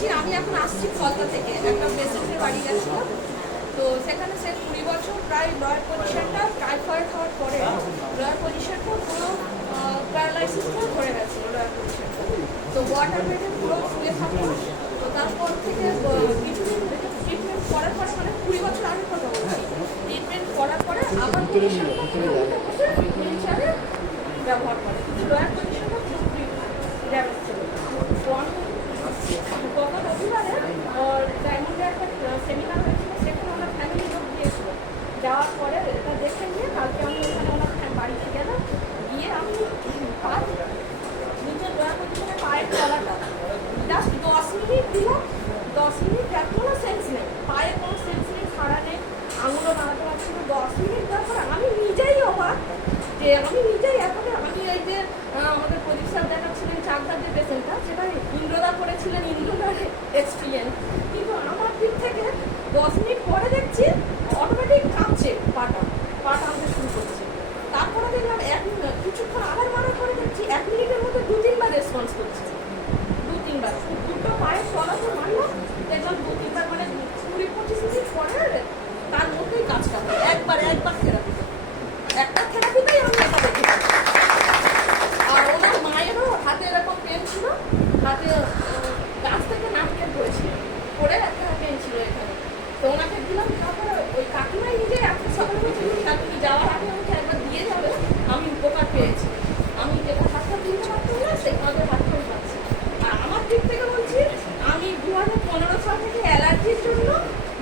বলছি আমি এখন আসছি ফলতা থেকে, একটা পেশেন্টের বাড়ি গেছিলাম। তো সেখানে সে 20 বছর প্রায় লয়ার পজিশনটা টাইফয়েড হওয়ার পরে লয়ার পজিশনটা পুরো প্যারালাইসিসটা ধরে গেছিলো লয়ার পজিশনটা। তো ওয়াটার বেডে পুরো শুয়ে থাকলো। তো তারপর থেকে কিছুদিন ট্রিটমেন্ট করার পরে, মানে 20 বছর আগের কথা বলছি, ট্রিটমেন্ট করার পরে আবার পজিশনটা উঠে বসে হুইল চেয়ারে ব্যবহার করে, কিন্তু লয়ার পজিশনটা পুরোপুরি ড্যামেজ ছিল। তো আমি গত রবিবারে ডায়মন্ডে একটা সেমিনার হয়েছিল, সেখানে ওনার ফ্যামিলি লোক গিয়েছিল। যাওয়ার পরে এটা দেখে নিয়ে কালকে আমি ওখানে ওনার বাড়িতে গেলাম, গিয়ে আমি পাঁচ নিচের দয়া পজিশনে পায়ের তলাটা জাস্ট 10 মিনিট দিলাম। 10 মিনিট কোনো সেন্স নেই, পায়ে কোনো সেন্স নেই, ছাড়া নেই, আঙুলও নাড়াতে পারছিল। 10 মিনিট দেওয়ার পরে আমি নিজেই অবাক যে আমি নিজেই এতটা, আমি এই যে আমাদের প্রদীপ স্যার দেখাচ্ছিলেন চাকদার যে পেশেন্টটা, সেটা ইন্দ্রদা করেছিলেন, ইন্দ্রদার এক্সপিরিয়েন্স। কিন্তু আমার দিক থেকে 10 মিনিট পরে দেখছি অটোমেটিক কাঁপছে, পাটা টানতে শুরু করছে। তারপরে দেখলাম কিছুক্ষণ আবার মারার পরে দেখছি 1 মিনিটের মধ্যে 2-3 বার রেসপন্স করছে, 2-3 বার। দুটো পায়ের তলাতে মারলাম, দেখলাম 2-3 বার, মানে 20-25 মিনিট পরে তার মধ্যেই কাজটা হয়। একবার থেরাপিতে, একটা থেরাপিতেই আমি এটা দেখেছি। আর ওনার মায়েরও হাতে এরকম পেন ছিল, হাতে গাছ থেকে নারকেল পড়েছিল, পড়ে একটা পেন ছিল এখানে। তো ওনাকে দিলাম, তারপরে ওই কাকিমাই নিজে এত সকালে বলছিল তুমি যাওয়ার আগে আমাকে একবার দিয়ে যাবে, আমি উপকার পেয়েছি। আমি যেটা হাতটা দিতে পারতাম না সেভাবে হাতটা পাচ্ছি। আর আমার দিক থেকে বলছি, আমি 2015 সাল থেকে অ্যালার্জির জন্য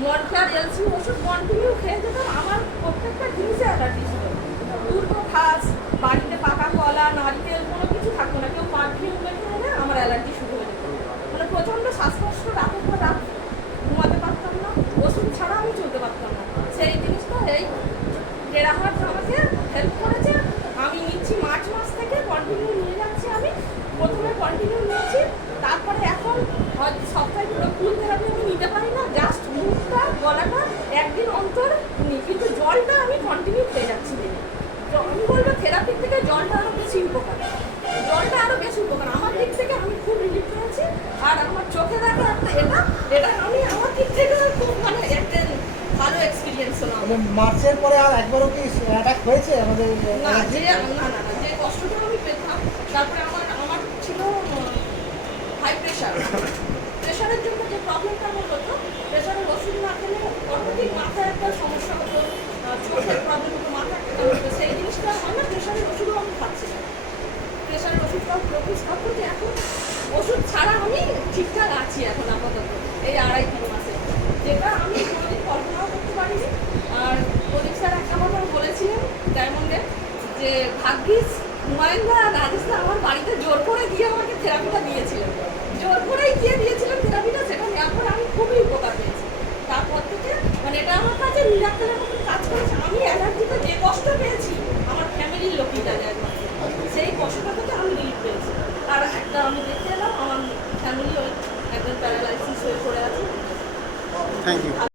মরফিয়ার এলসি ওষুধ কন্টিনিউ খেয়ে যেতাম। আমার প্রত্যেকটা জিনিসে অ্যালার্জি ছিল, দুর্গ ঘাস, বাড়িতে পাকা কলা, নারকেল, কোনো কিছু থাকতো না। কেউ পারফিউম মেখে না, আমার অ্যালার্জি শুরু হয়ে যেত। মানে প্রচণ্ড শ্বাসকষ্ট, রাতের পর রাত ঘুমাতে পারতাম না, ওষুধ ছাড়া আমি চলতে পারতাম না। সেই জিনিসটা এই টেরাহার্ট আমাকে হেল্প করেছে। আমি নিচ্ছি মার্চ মাস থেকে, কন্টিনিউ নিয়ে যাচ্ছি। আমি প্রথমে কন্টিনিউ নিয়েছি, তারপরে এখন হয়তো সপ্তাহে পুরো ফুল থেরাপি আমি নিতে পারি না, জাস্ট মুখটা গলাটা একদিন অন্তর নিই, কিন্তু জলটা আমি কন্টিনিউ খেয়ে যাচ্ছি দিনে। আমি বলবো থেরাপির থেকে জলটা আরও বেশি উপকার, আমার দিক থেকে আমি খুব রিলিফ পেয়েছি। আর আমার চোখে দেখা একটা এটা আমি আমার দিক থেকে খুব মানে একটা ভালো এক্সপিরিয়েন্স হলো। মার্চের পরে আর একবারও কি অ্যাটাক হয়েছে আমাদের? না, যে কষ্টটা আমি পেতাম। তারপরে আমার ছিল হাই প্রেশারের জন্য যে প্রবলেমটা আমার হতো, প্রেশারের ওষুধ না খেলে অটোমেটিক মাথায় একটা সমস্যা হতো, চোখের প্রবলেম হতো, মাথা একটা হতো। সেই জিনিসটা হয় না, প্রেশারের ওষুধও আমি খাচ্ছি না, প্রেশারের ওষুধটাও পুরোপুরি স্টপ করছি। এখন ওষুধ ছাড়া আমি ঠিকঠাক আছি এখন আপাতত, এই 2.5-3 মাসে, যেটা আমি কোনোদিন কল্পনাও করতে পারিনি। আর প্রদীপ স্যার একটা কথা বলেছিলেন ডায়মন্ডে, যে ভাগ্যিস হুমায়ুনদা আর রাজেশদা আমার বাড়িতে জোর করে গিয়ে আমাকে থেরাপিটা দিয়েছিলেন, জোর করেই গিয়ে দিয়েছিলেন থেরাপিটা। সেটা নেওয়ার পরে আমি খুবই উপকার পেয়েছি। তারপর থেকে মানে এটা আমার কাছে মিরাক্কেলের মতন কাজ করেছে। আমি অ্যালার্জিতে যে কষ্ট পেয়েছি আমার ফ্যামিলির লোকই জানে একমাত্র, সেই কষ্টটা থেকে আমি রিলিফ পেয়েছি। আর একটা আমি দেখতে এলাম, আমার ফ্যামিলি ওই একজন প্যারালাইসিস হয়ে পড়ে আছে। Thank you.